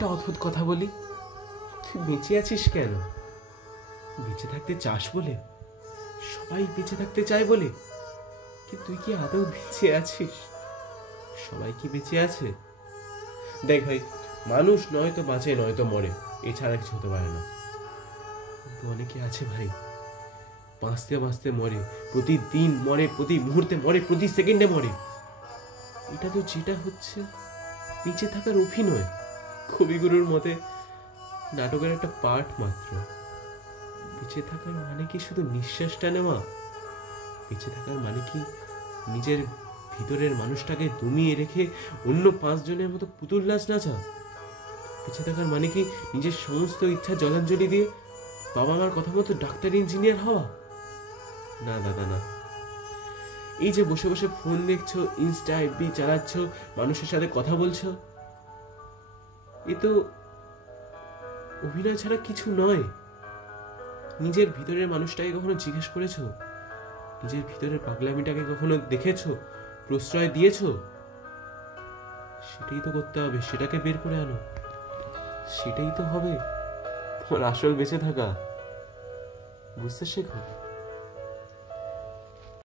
একটা অদ্ভুত কথা বলি, তুই বেঁচে আছিস কেন? বেঁচে থাকতে চাস বলে? সবাই বেঁচে থাকতে চায় বলে? কিন্তু তুই কি আদৌ বেঁচে আছিস? সবাই কি বেঁচে আছে? দেখ ভাই, মানুষ নয়তো বাঁচে নয়তো মরে, এছাড়া কিছু হতে পারে না। কিন্তু অনেকে আছে ভাই, বাঁচতে বাঁচতে মরে, প্রতিদিন মরে, প্রতি মুহূর্তে মরে, প্রতি সেকেন্ডে মরে। এটা তো যেটা হচ্ছে বেঁচে থাকার অভিনয়, কবিগুরুর মতে নাটকের একটা পার্ট মাত্র। বেঁচে থাকার মানে কি শুধু নিঃশ্বাসটা নেওয়া? বেঁচে থাকার মানে কি নিজের ভিতরের মানুষটাকে দমিয়ে রেখে অন্য 5 জনের মতো পুতুল নাচ নাচা? বেঁচে থাকার মানে কি নিজের সমস্ত ইচ্ছা জলাঞ্জলি দিয়ে বাবা মার কথা মতো ডাক্তার ইঞ্জিনিয়ার হওয়া? না দাদা না। এই যে বসে বসে ফোন দেখছো, ইনস্টা এফবি চালাচ্ছ, মানুষের সাথে কথা বলছো, এ তো অভিনয় ছাড়া কিছু নয়। নিজের ভিতরের মানুষটাকে কখনো জিজ্ঞেস করেছো? নিজের ভিতরের পাগলামিটাকে কখনো দেখেছো, প্রশ্রয় দিয়েছো? সেটাই তো করতে হবে, সেটাকে বের করে আনো। সেটাই তো হবে তোমার আসল বেঁচে থাকা। বুঝতে শেখো।